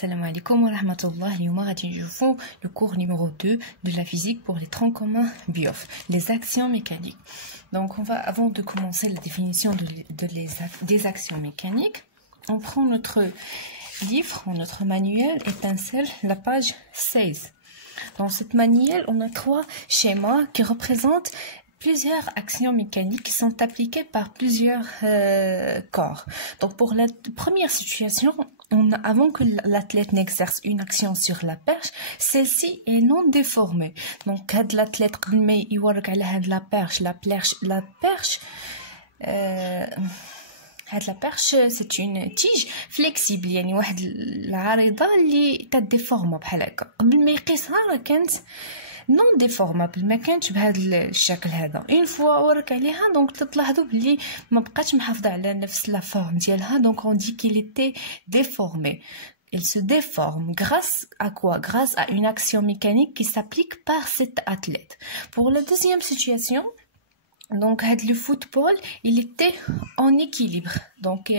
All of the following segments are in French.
Salam alaikum wa rahmatullah. اليوم غادي نشوفوا le cours numéro 2 de la physique pour les troncs communs BIOF, les actions mécaniques. Donc avant de commencer la définition des actions mécaniques, on prend notre livre, notre manuel étincelle, la page 16. Dans cette manuel, on a 3 schémas qui représentent plusieurs actions mécaniques qui sont appliquées par plusieurs corps. Donc pour la première situation, avant que l'athlète n'exerce une action sur la perche, celle-ci est non déformée. Donc l'athlète قبل يورك على هاد la perche هاد la perche c'est une tige flexible، يعني واحد العريضة اللي تديفورما بحال هكا. قبل ما يقيسها راه كانت non déformable، ما كانتش بهذا الشكل هذا. une fois ورك عليها دونك تلاحظوا بلي ما بقاتش محافظه على نفس لا فورم ديالها. donc on dit qu'il était déformé. Il se déforme grâce à quoi? Grâce à une action mécanique qui s'applique par cet athlète. Pour la deuxième situation, donc le football il était en équilibre، donc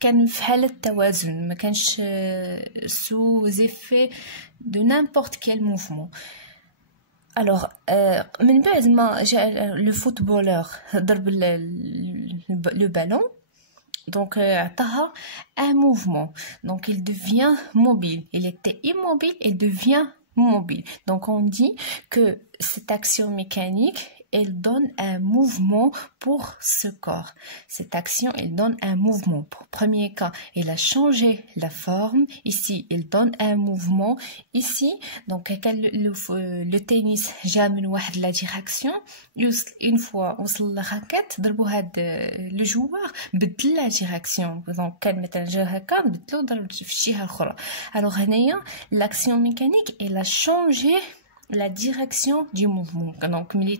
كان في حالة توازن، ما كانش sous effet de n'importe quel mouvement. Alors من بعد ما جاء le footballeur ضرب le ballon، donc عطاها un mouvement، donc il devient mobile. Il était immobile et devient mobile. Donc on dit que cette action mécanique elle donne un mouvement pour ce corps. Cette action, elle donne un mouvement. Pour le premier cas, elle a changé la forme. Ici, elle donne un mouvement. Ici, donc le tennis jamais واحد la direction. Une fois وصل la raquette, ضربوا هاد le joueur بدل la direction. Donc كان مثلا جا هكا بدلو ضرب في الجهة الأخرى. Alors هنايا l'action mécanique, elle a changé la direction du mouvement. donc ملي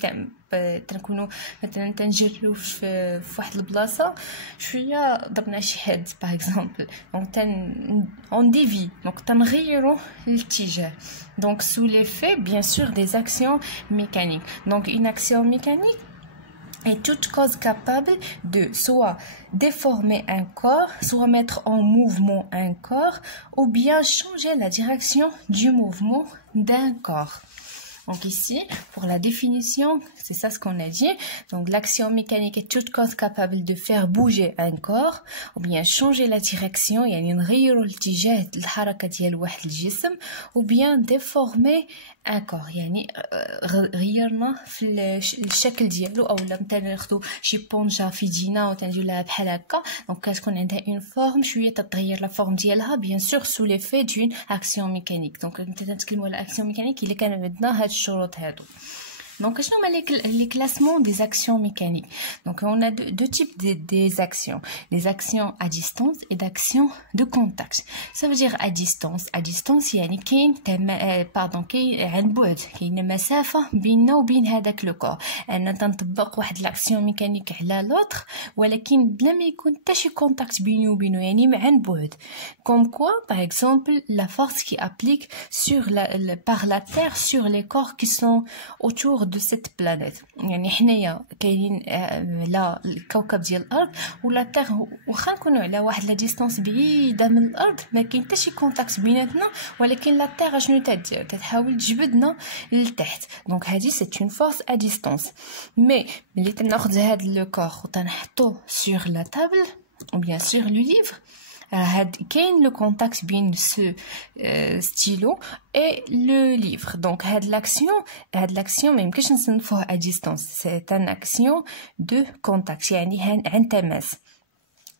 تنكونوا مثلا تنجريو في واحد البلاصه شويه ضربنا شي حد باغ اكزومبل، دونك on dévie، donc تنغيروا الاتجاه. donc sous l'effet bien sûr des actions mécaniques. donc une action mécanique est toute cause capable de soit déformer un corps, soit mettre en mouvement un corps, ou bien changer la direction du mouvement d'un corps. Donc ici, pour la définition, c'est ça ce qu'on a dit. Donc l'action mécanique est toute cause capable de faire bouger un corps ou bien changer la direction، يعني نغيروا الاتجاه الحركة ديال واحد الجسم، ou bien déformer un corps، يعني غيرنا في الشكل ديالو. او لا مثلا ناخذوا شي بونجا في يدينا وتنديروا لها بحال هكا، دونك كتكون عندها une forme شويه تتغير لا فورم ديالها bien sûr sous l'effet d'une action mécanique. donc مثلا نتكلموا على action mécanique الا كان عندنا هاد الشروط هادو. Donc, quels sont les classements des actions mécaniques? Donc, on a deux types des actions. Des actions à distance et d'actions de contact. Ça veut dire à distance. À distance, يعني كاين عن بعد، كاين مسافة بيننا وبين هذاك لو كور. أنا تنطبق واحد l'action mécanique على l'autre، ولكن بلا ما يكون حتى شي contact بيني وبينه، يعني عن بعد. Comme quoi, par exemple, la force qui applique par la Terre sur les corps qui sont autour de cette planète. يعني حنايا كاينين على الكوكب ديال الارض ولا تيغ، واخا نكونوا على واحد لا ديستانس بعيده من الارض ما كاين حتى شي كونتاكت بيناتنا، ولكن لا تيغ شنو تدير؟ تحاول تجبدنا للتحت. دونك هذه سي اون فورس ا ديستانس. مي ملي تناخذ هذا لو كور وتنحطوه سور لا تابل ou bien sur le livre، كاين le contact بين ce stylo et le livre. donc هاد l'action ما يمكنش نصنفوها à distance، c'est une action de contact، يعني عن تماس.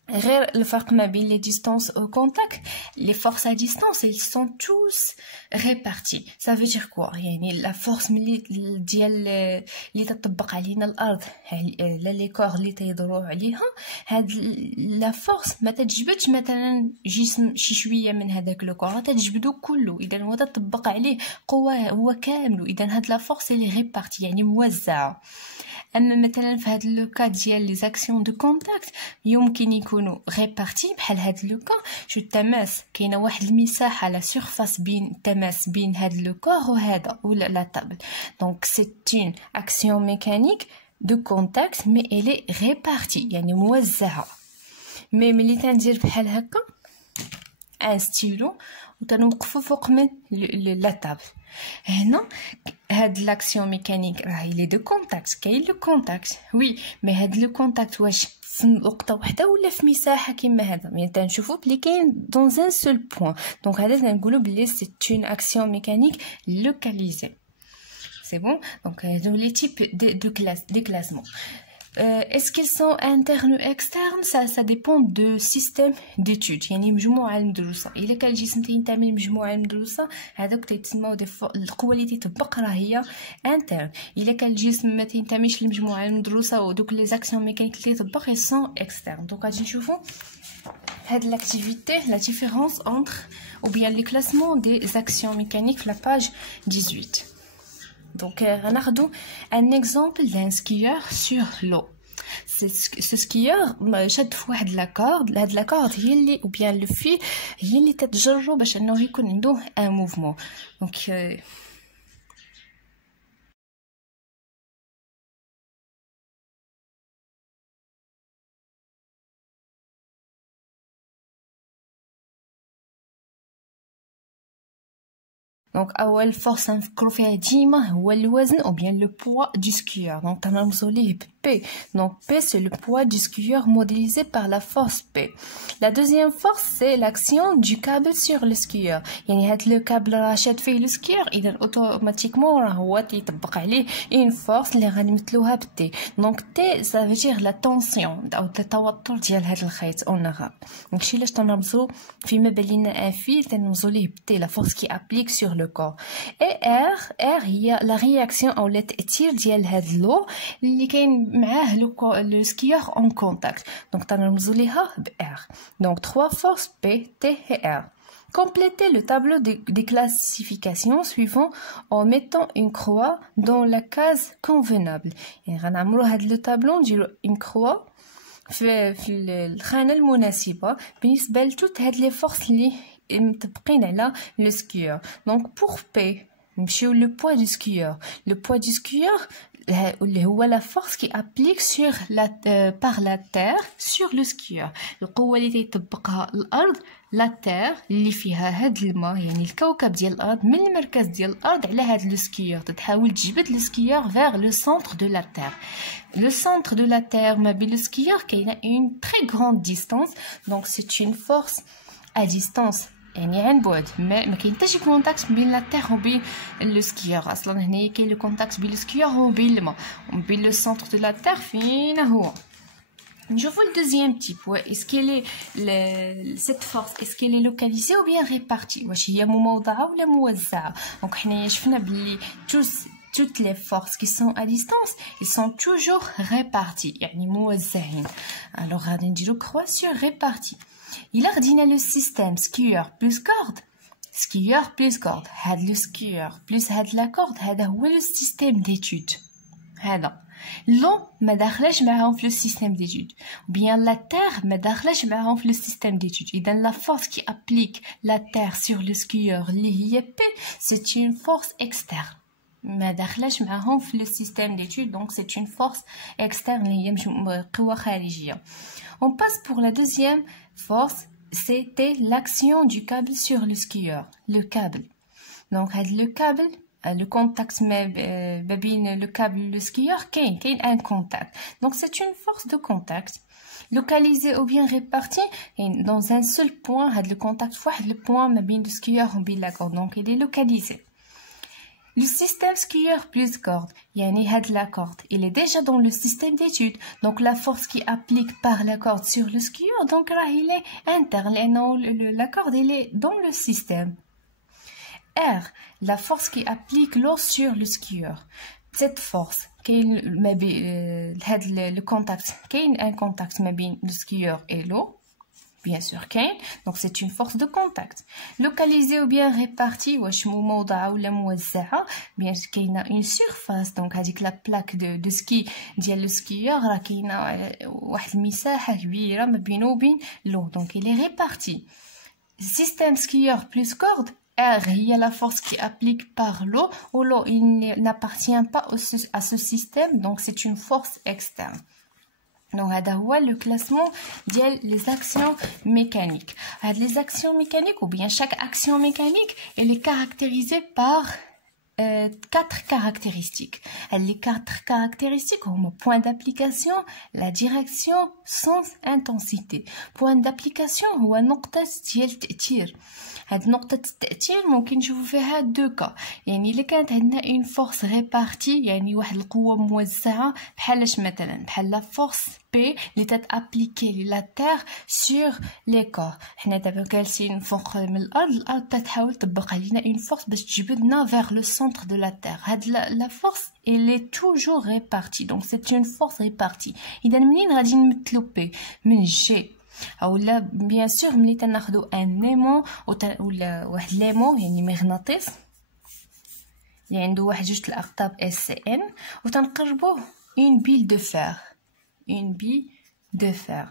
غير الفرق ما بين les distances au contact، les forces à distance ils sont tous répartis. ça veut dire quoi؟ يعني la force ديال اللي تطبق علينا الارض لا لي كور اللي تيدوروا عليها، هاد لا فورس ما تجبدش مثلا جسم شي شويه من هذاك لو كور، تجبدو كله. اذا هو تطبق عليه قوه هو كامل، اذا هاد لا فورس اللي ريبارتي يعني موزعه. اما مثلا في هذا لو كا ديال لي اكسيون دو كونتاكت يمكن يكونوا ريبارتي بحال هذا لو كا. شو التماس كاينه واحد المساحه لا سيرفاس بين التماس بين هذا لو كور وهذا ولا لا تابل. دونك سي اون اكسيون ميكانيك دو كونتاكت مي الي ريبارتي يعني موزعه. مي ملي تندير بحال هكا ان ستيلو وتنوقفوا فوق من لا طابل. هنا هاد لاكسيون ميكانيك راهي لي دو كونتاكت، كاين لو كونتاكت وي مي هاد لو كونتاكت واش في نقطه وحده ولا في مساحه كيما هذا، مي تنشوفوا بلي كاين دون ان سول بوين. دونك هذا تنقولوا بلي سي اون اكسيون ميكانيك لوكاليزي. C'est bon. Donc, les types de classements. Est-ce qu'ils sont internes ou externes? Ça dépend de système d'études. يعني مجموعة المدروسة. إذا كان الجسم تينتمي لمجموعة المدروسة هذوك تيتسموا القوة اللي تطبق راه هي interne. إذا كان الجسم ما تينتميش للمجموعة المدروسة ودوك les actions mécaniques اللي تطبق ils sont externes. Donc غادي نشوفوا هاد l'activité, la différence entre ou bien les classements des actions mécaniques la page 18. Donc, regardons un exemple d'un skieur sur l'eau. Ce skieur, chaque fois de la corde, ou bien le fil, il est تتجرو باش انه يكون عنده un mouvement. Donc, Donc, أول force نفكروا فيها ديما هو الوزن ou bien le poids du skieur. Donc, تنرمزوا ليه P. Donc, P c'est le poids du skieur modélisé par la force P. La deuxième force c'est l'action du câble sur le skieur. يعني هاد le câble راه شاد فيه le skieur إذا automatiquement راه هو تيطبق عليه une force اللي غنمثلوها ب T. Donc, T ça veut dire la tension أو التوتر ديال هاد الخيط أو النغاب. داكشي علاش تنرمزوا فيما بان لينا ان فيل تنرمزوا ليه ب T la force qui applique sur le corps. Et R هي la réaction أو التأثير ديال هاد لو اللي كاين معاه le skieur en contact. Donc تنرمزوا ليها ب R. Donc 3 forces P, T et R. Complétez le tableau des classifications suivant en mettant une croix dans la case convenable. يعني غنعملوا هاد لو طابلو نديرو une croix في الخانة المناسبة بالنسبة لتوت هاد لي فورس اللي مطبقين على le skieur. Donc pour P نمشيو le poids du skieur. Le poids du skieur اللي هو la force qui applique sur par la terre sur le skieur. القوة اللي تيطبقها الأرض لا تير اللي فيها هاد الماء يعني الكوكب ديال الأرض من المركز ديال الأرض على هاد لو سكيور تتحاول تجبد لو سكيور vers le centre de la terre. Le centre de la terre ما بين لو سكيور كاينه une très grande distance. Donc c'est une force à distance يعني عن بعد ما كاين حتى شي كونتاكت بين لا تير وبين لو سكيور. اصلا هنايا كاين لو كونتاكت بين لو سكيور وبين الماء وبين لو سونتر دو لا تير فين هو. نشوفوا le deuxième type. Est-ce qu'elle est cette force est-ce qu'elle est localisée ou bien répartie؟ واش هي مموضعه ولا موزعه؟ دونك حنايا شفنا بلي toutes les forces qui sont à distance ils sont toujours répartis يعني موزعين. alors غادي نديرو croix sur répartie. إلا خدينا le système skieur plus corde skieur plus corde هاد le skieur plus هاد la corde هذا هو le système d'étude. هذا l'eau ما داخلاش معاهم في le système d'étude ou bien la terre ما داخلاش معاهم في le système d'étude. إذا la force qui applique la terre sur le skieur اللي هي P c'est une force externe ما داخلاش معاهم في le système d'étude. donc c'est une force externe اللي هي قوة خارجية. On passe pour la deuxième force, c'était l'action du câble sur le skieur, le câble. Donc le câble, le contact le câble le skieur, كاين un contact. Donc c'est une force de contact localisée ou bien répartie dans un seul point. Le contact واحد le point ما بين le skieur و بين la corde. Donc il est localisé. Le système skieur plus corde, yani had la corde, il est déjà dans le système d'étude. Donc la force qui applique par la corde sur le skieur, donc là il est interne, et non la corde il est dans le système. R, la force qui applique l'eau sur le skieur. Cette force, le contact, un contact le skieur et l'eau. Bien sûr كاين. donc c'est une force de contact localisée ou bien répartie واش موضعه ولا موزعه. bien كاينه une surface. donc هذيك la plaque de ski ديال le skieur راه كاينه واحد المساحه كبيره ما بينه وبين l'eau. donc il est réparti. système skieur plus corde R هي la force qui applique par l'eau ou l'eau il n'appartient pas à ce système. donc c'est une force externe. Donc, هذا هو le classement ديال les actions mécaniques. Les actions mécaniques, ou bien chaque action mécanique, elle est caractérisée par 4 caractéristiques. Les 4 caractéristiques sont point d'application, la direction, sens, intensité. Point d'application هو نقطة ديال التأثير. هاد نقطة التأثير ممكن نشوفو فيها دو كا. يعني إلا كانت عندنا اون فورس ريبارتي، يعني واحد القوة موزعة، بحالاش مثلا بحال لا فورس بي اللي تتابليكي لا تير سور لي كور. حنا دابا جالسين فوق من الأرض تتحاول تطبق علينا اون فورس باش تجبدنا vers le centre de la terre. هاد لا فورس elle est toujours répartie, donc c'est une force répartie. إذا منين غادي نمثلو بي؟ من جي او لا بيان سور ملي تناخدو ان ايمون ولا واحد ليمون يعني مغناطيس اللي عنده واحد جوج الاقطاب اس ان وتنقربوه اون بيل دو فير.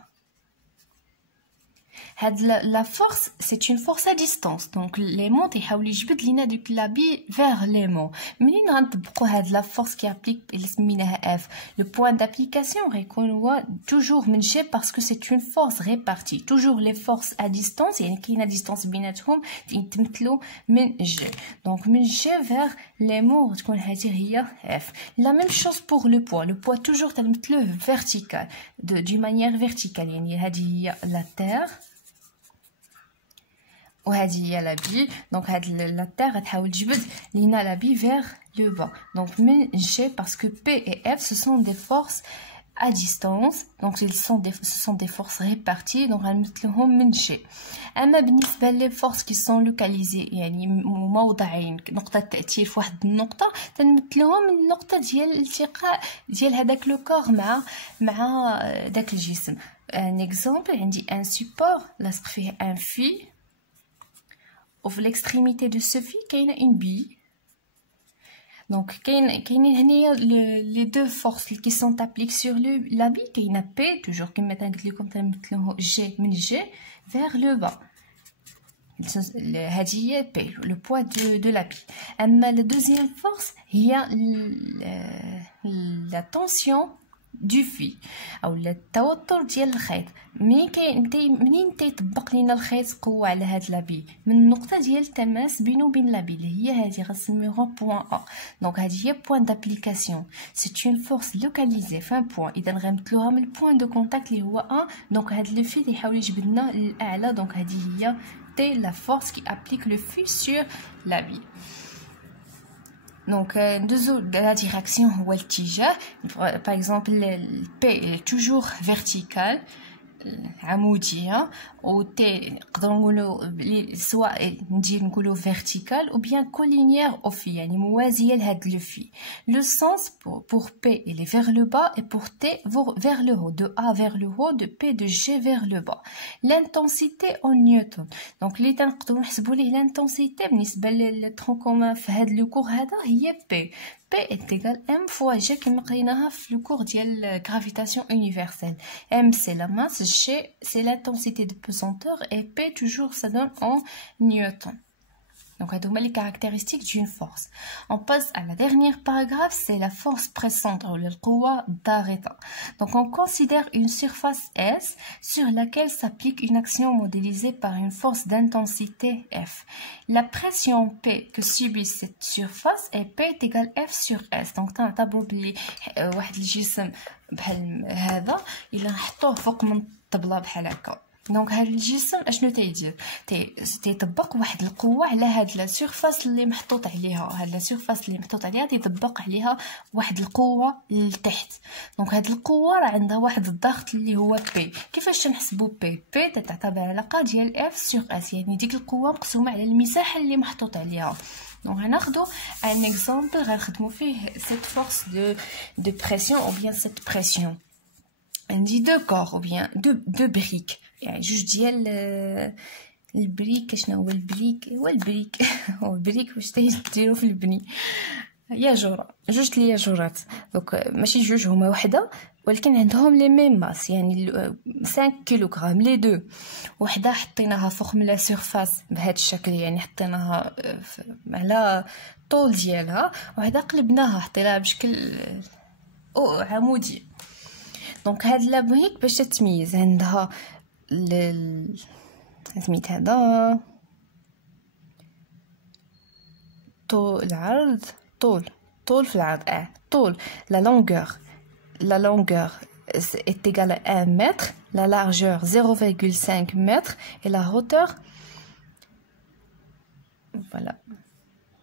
هاد لا فورس سي اون فورس ا ديستانس، دونك ليمون تيحاول يجبد لينا ديك لا بي فيغ ليمون. منين غنطبقوا هاد لا فورس كي ابليك اللي سميناها اف؟ لو بوين دابليكاسيون غيكون هو توجور من جي باسكو سي اون فورس ريبارتي. توجور لي فورس ا ديستانس يعني كاينه ديستانس بيناتهم يتمثلوا من جي، دونك من جي فيغ ليمون غتكون هذه هي اف. لا ميم شوز بور لو بوا. لو بوا توجور تنمثلوه فيرتيكال دو مانيير فيرتيكال، يعني هذه هي لا تير وهذه هي لا بي. دونك هاد لا تير غتحاول تجبد لينا لا بي فيغ لو با. دونك من جي باسكو بي اي اف سو سون دي فورس à distance, donc ce sont des forces réparties, donc غنمثلوهم من جي. اما بالنسبه لي فورس كي سون لوكاليزي يعني موضعين نقطه تاثير في واحد النقطه، تنمثلوهم من النقطه ديال الالتقاء ديال هذاك لو كور مع داك الجسم. ان اكزامبل عندي ان سيبور لاصق فيه ان في، وفي l'extrémité de ce fil كاينه une bille. Donc كاينين هنايا les deux forces qui sont appliquées sur la bille. كاينه P toujours كما قلت لكم تنمثلوه G من G vers le bas. هذه هي P le poids de la bille. اما la deuxième force هي la tension du fil او التوتر ديال الخيط. منين تيطبق لينا الخيط قوه على هاد لابي؟ من النقطه ديال التماس بينه وبين لابي اللي هي هذه غنسميوها بوين ا. دونك هذه هي بوين دابليكاسيون، سي اون فورس لوكاليزي فان بوين. اذا غنمثلوها من البوين دو كونتاكت اللي هو ا. دونك هاد لو فيل يحاول يجبدنا للاعلى، دونك هذه هي تي لا فورس كي ابليك لو فيل سور لابي. Donc, la direction ou le tige. Par exemple, le P est toujours vertical, عمودية، و T نقدروا نقولوا سواء نقولوا vertical ou bien collinéaire au fil، يعني موازية لهاد لو في. Le sens pour P il est vers le bas et pour T vers le haut, de A vers le haut, de P de G vers le bas. L'intensité en newton. Donc اللي تنقدروا نحسبوا ليه l'intensité بالنسبة للترون كومون في هاد لو كور هذا هي P. P est égal M fois G كما قريناها في le cours ديال gravitation universelle. M c'est la masse, G c'est l'intensité de pesanteur et P toujours ça donne en newton. Donc, les caractéristiques d'une force. On passe à la dernière paragraphe, c'est la force pressante ou le poids d'arrêt. Donc, on considère une surface S sur laquelle s'applique une action modélisée par une force d'intensité F. La pression P que subit cette surface est P est égal F sur S. Donc, تعتبروا بلي واحد الجسم بحال هذا إلا نحطوه فوق من الطبلة بحال هكا. دونك هاد الجسم اشنو تيدير؟ تيطبق واحد القوه على هاد لا سيرفاس اللي محطوط عليها. هاد لا سيرفاس اللي محطوط عليها تيطبق عليها واحد القوه لتحت. دونك هاد القوه راه عندها واحد الضغط اللي هو بي. كيفاش تنحسبوا بي تعتبر علاقه ديال اف سور اس، يعني ديك القوه مقسومه على المساحه اللي محطوط عليها. دونك غناخدو ان اكزامبل غنخدموا فيه cette force de pression ou bien cette pression. عندي دو كور ou bien دو بريك، يعني جوج ديال البريك. شنو هو البريك؟ هو البريك هو البريك واش تيديروا في البني ياجوره، جوج الياجورات. دونك ماشي جوج هما وحده ولكن عندهم لي ميم ماس، يعني 5 كيلوغرام لي دو. وحده حطيناها فوق من لا سيرفاس بهذا الشكل، يعني حطيناها على الطول ديالها، وحده قلبناها حطيناها بشكل عمودي. دونك هاد لا بريك باش تتميز عندها سميت هذا طول العرض طول في العرض طول la longueur est égale à 1 mètre, la largeur 0,5 mètre et la hauteur, voilà,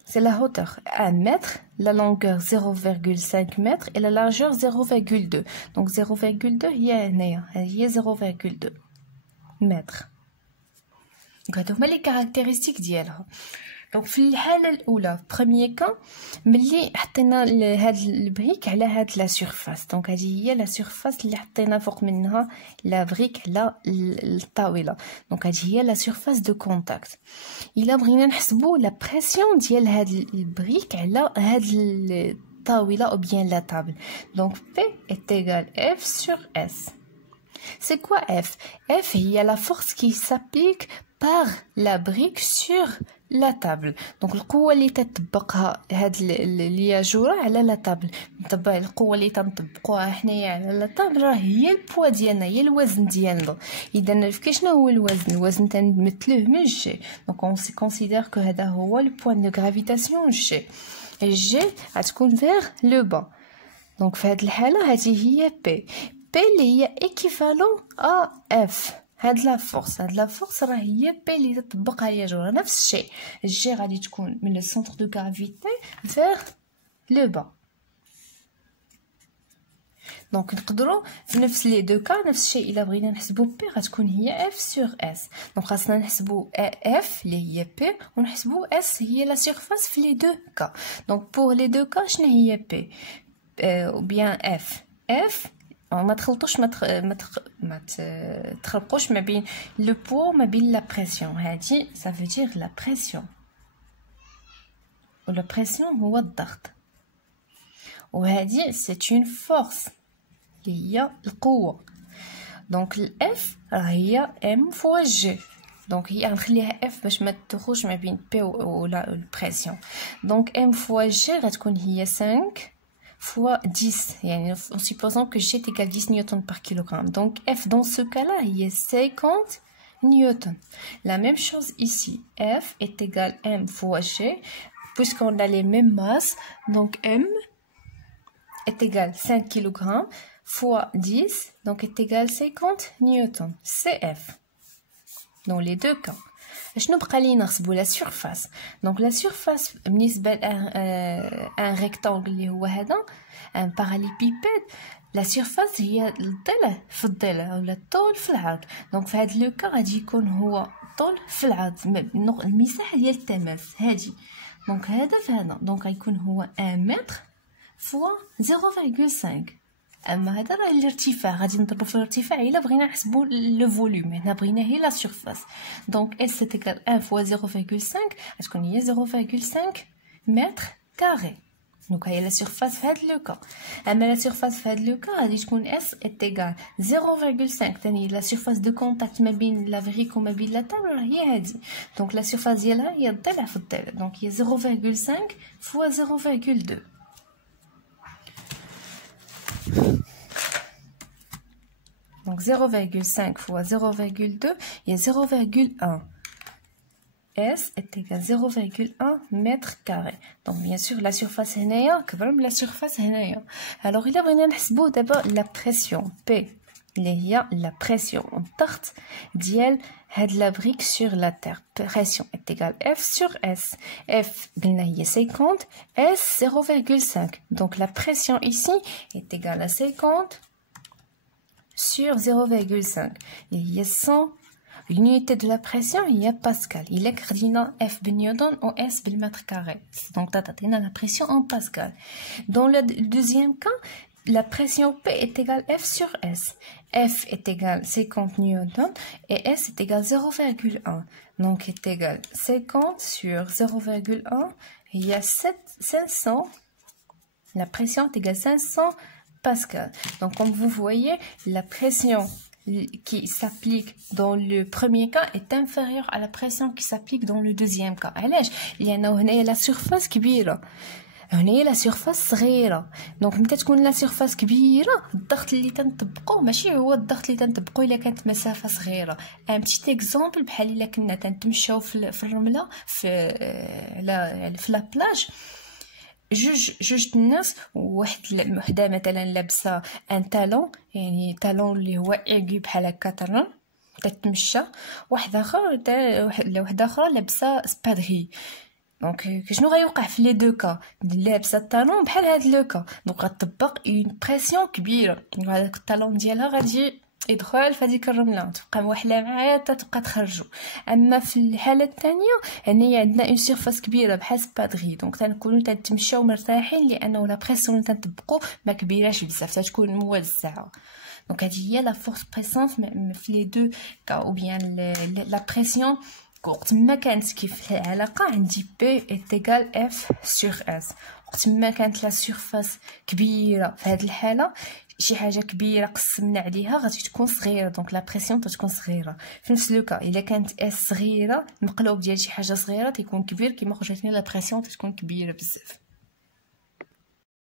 c'est la hauteur 1 mètre, la longueur 0,5 mètre et la largeur 0,2. Donc 0,2 هي 0,2 mètre. Donc هادو les caractéristiques ديالها. دونك في الحاله الاولى بروميير كان ملي حطينا هاد البريك على هاد لا سيرفاس. دونك هذه هي لا سيرفاس اللي حطينا فوق منها لا بريك على الطاوله. دونك هذه هي لا سيرفاس دو كونتاكت. الا بغينا نحسبوا لا بريسيون ديال هاد البريك على هاد الطاوله او بيان لا طابل. دونك P est égal F sur S. C'est quoi F? F هي la force qui s'applique par la brique sur la table. Donc القوه اللي تطبقها هاد الياجوره على لا طابل. طبعا القوه اللي تنطبقوها حنايا على لا طابل راه هي البوا ديالنا، هي الوزن ديالنا. اذا نعرف شنو هو الوزن تنمثلوه من جي. دونك اون سي كونسيدير كو هذا هو لو بوين دو غرافيتاسيون جي. جي غتكون فيغ لو با. دونك في هاد الحاله هذه هي بي اللي هي ايكيفالون ا اف. هاد لا فورس راه هي بي اللي تطبق عليها جوره. نفس الشيء الجي غادي تكون من لو سونتر دو غرافيتي فيغ لو با. دونك نقدروا في نفس لي دو كا نفس الشيء. الا بغينا نحسبوا بي غتكون هي اف سور اس. دونك خاصنا نحسبوا اف اللي هي بي ونحسبوا اس هي لا سيرفاس في لي دو كا. دونك بور لي دو كا شنو هي بي او بيان اف ما تخلطوش ما تخلقوش ما بين لو بو ما بين لا بريسيون. هادي ça veut dire la pression و la pression هو الضغط، وهادي c'est une force اللي هي القوه. دونك الاف راه هي ام فوا جي. دونك هي غنخليها اف باش ما تخرجش ما بين بي و لا البريسيون. دونك ام فوا جي غتكون هي 5 fois 10, en supposant que G est égal à 10 newtons par kilogramme. Donc F dans ce cas-là, il est 50 newtons. La même chose ici. F est égal à M fois G, puisqu'on a les mêmes masses. Donc M est égal à 5 kg fois 10, donc est égal à 50 newtons. C'est F. Dans les deux cas. شنو بقى لينا نحسبوا لا سيرفاس. دونك لا سيرفاس بالنسبه ان ريكتانغل اللي هو هذا ان باراليبيبيد، لا سيرفاس هي الضلع في الضلع ولا الطول في العرض. دونك في هذا لو كا غادي يكون هو الطول في العرض المساحه ديال التماس هادي. دونك هذا في هذا دونك غيكون هو 1 متر فوا 0.5. اما هذا راه الارتفاع غادي نضربو في الارتفاع الا بغينا نحسبو لو فوليوم. هنا بغينا هي لا سيرفاس. دونك اس تيكال 1 فوا 0.5 غتكون هي 0.5 متر كاري. دونك هي لا سيرفاس في هذا لو كا. اما لا سيرفاس في هذا لو كا غادي تكون اس تيكال 0.5 ثاني لا سيرفاس دو كونتاكت ما بين لا فريك وما بين لا طابل هي هذه. دونك لا سيرفاس ديالها هي الضلع في الضلع. دونك هي 0.5 فوا 0.2. Donc 0,5 fois 0,2 et 0,1. S est égal à 0,1 mètre carré. Donc bien sûr la surface هنايا كبر من la surface هنايا. Alors إلا بغينا نحسبو دابا la pression P اللي هي la pression الضغط ديال هاد la brique sur la terre. Pression est égal F sur S. F قلنا هي 50, S 0,5. Donc la pression ici est égale à 50 sur 0,5. Il y a 100. L'unité de la pression, il y a Pascal. Il est cardinal F Newton ou S mètre carré. Donc, tu as la pression en Pascal. Dans le deuxième cas, la pression P est égale F sur S. F est égal 50 newtons et S est égal 0,1. Donc, est égal 50 sur 0,1. Il y a 500. La pression est égale 500 Pascal. Donc, comme vous voyez, la pression qui s'applique dans le premier cas est inférieure à la pression qui s'applique dans le deuxième cas. علاش؟ لأنه هنا la surface كبيرة. هنايا لا سيرفاس صغيره. دونك متى تكون لا سيرفاس كبيره الضغط اللي تنطبقوه ماشي هو الضغط اللي تنطبقوه الا كانت مسافه صغيره. ان بتيت اكزامبل بحال الا كنا تنتمشاو في الرمله في في لا بلاج، جوج الناس، وحده مثلا لابسه ان تالون، يعني تالون اللي هو ايغي بحال هكا ترن تتمشى، واحده اخرى لابسه سبادغي. دونك شنو غيوقع في لي دو كا؟ لابسه الطالون بحال هاد لو كا، دونك غتطبق اون بريسيون كبيره، هذاك الطالون ديالها غادي يدخل في هذيك الرمله، تبقى موحله معايا حتى تبقى تخرجو. اما في الحاله الثانيه هنايا عندنا اون سيرفاس كبيره بحال سبادغي، دونك تنكونوا تنتمشاو مرتاحين لانه لا بريسيون اللي تنطبقوا ما كبيراش بزاف، تكون موزعه. دونك هذه هي لا فورس بريسونس في لي دو كا، او بيان لا بريسيون وقت ما كانت كيف العلاقه عندي بي ايتيغال اف سور اس. وقت ما كانت لا سيرفاس كبيره في هذه الحاله شي حاجه كبيره قسمنا عليها غادي تكون صغيره، دونك لا بريسيون تكون صغيره. في نفس لوكا الا كانت اس صغيره المقلوب ديال شي حاجه صغيره تيكون كبير، كيما خرجتني لا بريسيون تكون كبيره بزاف.